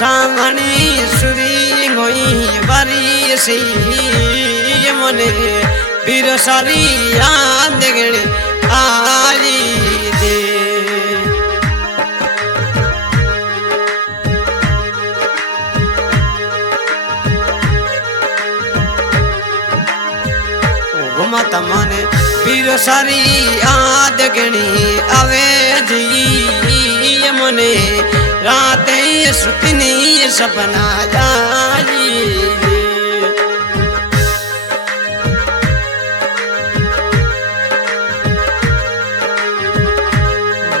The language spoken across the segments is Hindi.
सामणी सुरी होई बारी सी मने वीर सारी याद गणे आई दे मत मन वीर सारी याद गणी आवे जी मने रात सुतनी सपना जाई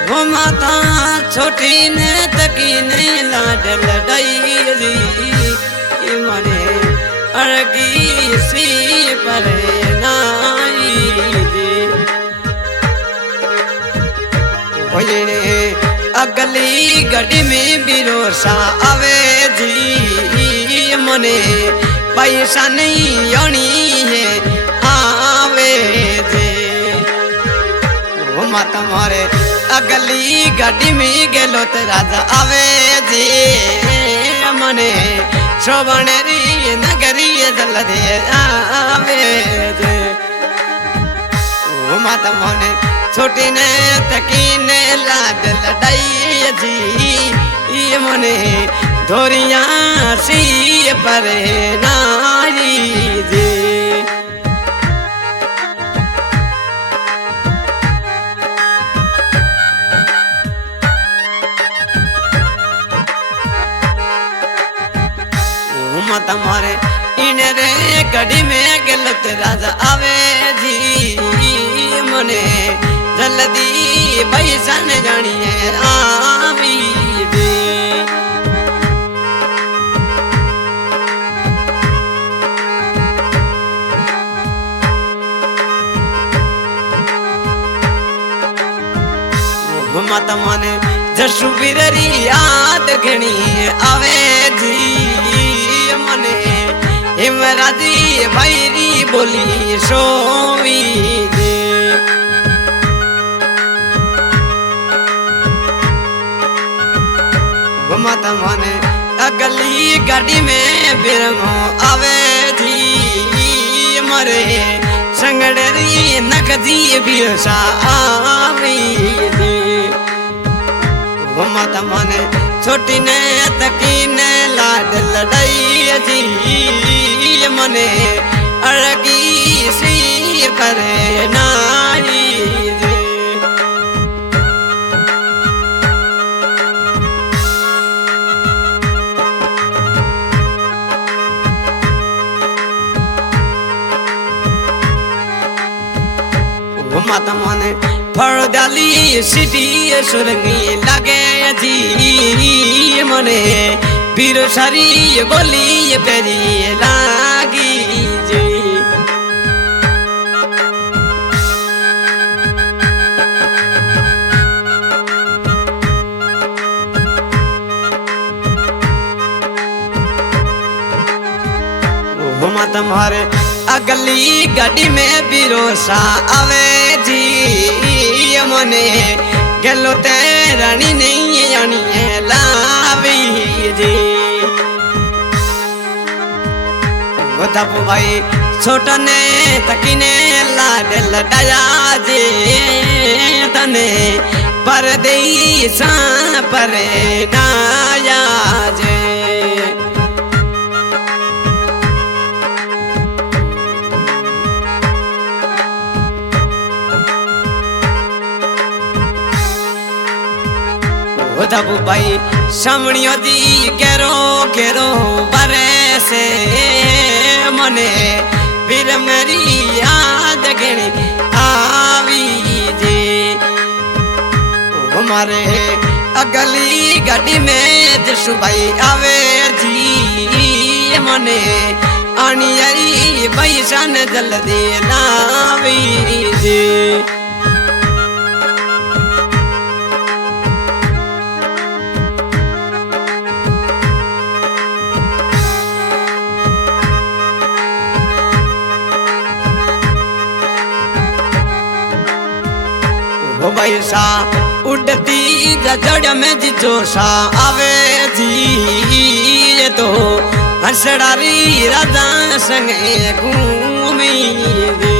वो माता छोटी ने तकी नहीं लाड लड़ाई मने अड़गी सी पर नाई अगली गड्डी में बिरोसा आवे जी मने पैसा नहीं आनी है आवे जी वो माता मारे अगली गड्डी में गेलो तो राजा आवे जी मने शोभनेरी नगरी जल दे आवे जी वो माता मोने छोटी ने तकी ने लाड लड़ाई जी मने धोरिया सी पर नाई जी मत मारे इन रे गड़ी में गलत राजा आवे जी मने जल्दी पैसा न जानिए आवी दे मत माने जसु बिररी याद घणी आवे जी मने हिमराजी भैरी बोली सोवी दे मत माने अगली गाड़ी में बिरमो आवे जी मरे संगड़री नकदी बिरसा आवी दे मत माने छोटी ने तकी ने लाड लड़ाई जी मने अड़गी सी पर नाई दे मत माने फड़ डाली सिटी सुरंगी लगे जी मने वीर सारी बोली पेरी लागी जी मत मारे अगली गाड़ी में बिरोसा आवे जी मने गलो ते रानी नहीं आनी है लावी जी वो तब भाई छोटा ने तकी ने लाड लड़ाया जी तने परदेसा पर नाया जी दबू भाई सामणियों दी केरो केरो बरे से मने फिर मेरी याद गणी आवी जी हमारे अगली गाड़ी में जसु भाई आवे जी मने आनी यारी पैसा न जल्दी लावी जी पैसा उड़ती जड़ में जी जोशा आवे जी ये तो हंसड़ारी राजा संगे घूमी जी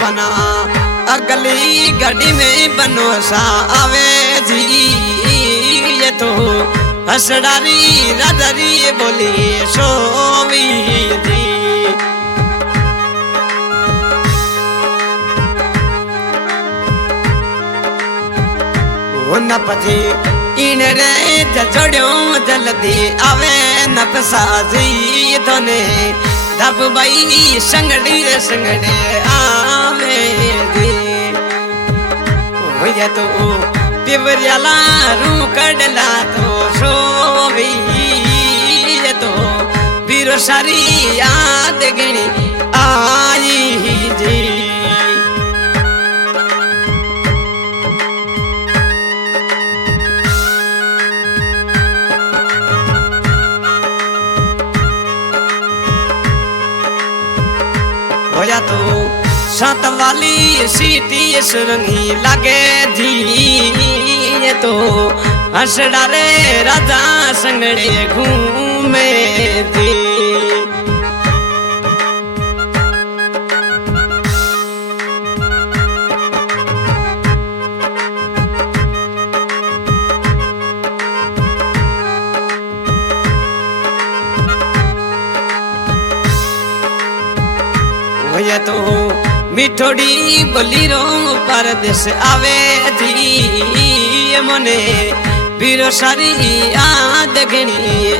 बना अगली गड्डी में बनोसा आवे जी ये तो हसड़ारी राजरी बोली सोवी जी न पति इन रे जड़ो जल्दी आवे न पसाजी तोने दब बई संगड़ी रे संगड़े आवे दी हो तो पिवरियाला रू कड़ला तो सोवी ये तो बीरो सारी याद गणी आई जी होया तो सात वाली सीटी सुरंगी लागे जी ये तो हंसड़ारे राजा संगड़े घूमे थी होया तो मिठोड़ी बोली रो परदेश आवे जी मने बीरो सारी याद गणी